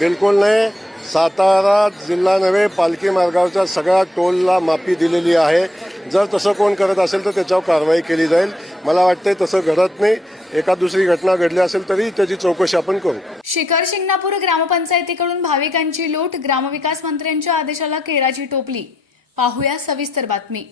बिलकुल नाही. सातारा जिल्हा नव्हे पालखी मार्गावरच्या सगळ्या टोलला माफी दिलेली आहे. जर तसं कोण करत असेल तर त्याच्यावर कारवाई केली जाईल. मला वाटतंय तसं घडत नाही. एका दुसरी घटना घडली असेल तरी त्याची चौकशी आपण करू. शिखर शिंगणापूर ग्रामपंचायतीकडून भाविकांची लूट ग्रामविकास मंत्र्यांच्या आदेशाला केराची टोपली. पाहूया सविस्तर बातमी.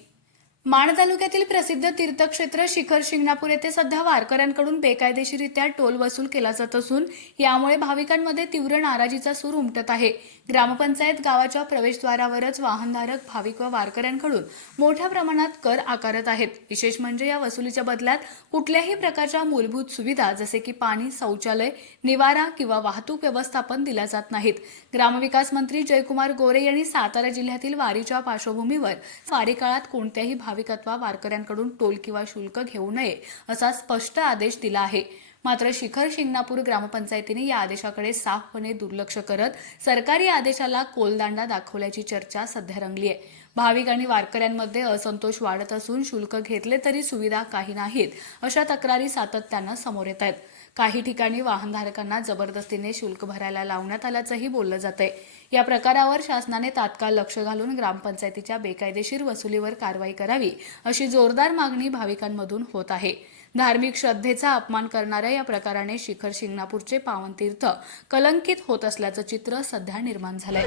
माण तालुक्यातील प्रसिद्ध तीर्थक्षेत्र शिखर शिंगणापूर येथे सध्या वारकऱ्यांकडून बेकायदेशीरित्या टोल वसूल केला जात असून यामुळे भाविकांमध्ये तीव्र नाराजीचा सूर उमटत आहे. ग्रामपंचायत गावाच्या प्रवेशद्वारावरच वाहनधारक भाविक व वारकऱ्यांकडून मोठ्या प्रमाणात कर आकारत आहेत. विशेष म्हणजे या वसुलीच्या बदल्यात कुठल्याही प्रकारच्या मूलभूत सुविधा जसे की पाणी शौचालय निवारा किंवा वाहतूक व्यवस्थापन दिल्या जात नाहीत. ग्रामविकास मंत्री जयकुमार गोरे यांनी सातारा जिल्ह्यातील वारीच्या पार्श्वभूमीवर वारी काळात कोणत्याही भाविक अथवा वारकऱ्यांकडून टोल किंवा शुल्क घेऊ नये असा स्पष्ट आदेश दिला आहे. मात्र शिखर शिंगणापूर ग्रामपंचायतीने या आदेशाकडे साफपणे दुर्लक्ष करत सरकारी आदेशाला कोलदांडा दाखवल्याची चर्चा सध्या रंगली आहे. भाविक आणि वारकऱ्यांमध्ये असंतोष वाढत असून शुल्क घेतले तरी सुविधा काही नाहीत अशा तक्रारी सातत्यानं समोर येत आहेत. काही ठिकाणी वाहनधारकांना जबरदस्तीने शुल्क भरायला लावण्यात आल्याचंही बोललं जात आहे या प्रकारावर शासनाने तात्काळ लक्ष घालून ग्रामपंचायतीच्या बेकायदेशीर वसुलीवर कारवाई करावी अशी जोरदार मागणी भाविकांमधून होत आहे. धार्मिक श्रद्धेचा अपमान करणाऱ्या या प्रकाराने शिखर शिंगणापूरचे पावनतीर्थ कलंकित होत असल्याचं चित्र सध्या निर्माण झालंय.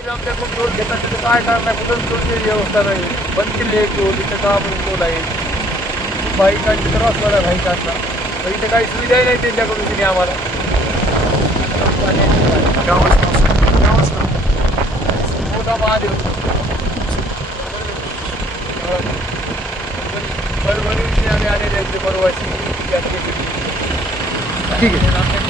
आहे बाईकांची त्रास व्हायला तर इथे काही सुविधाही नाही त्यांच्याकडून दिली आम्हाला. मोठा महादेव. परभणी आम्ही आलेले आहेत परवाशी. ठीक आहे.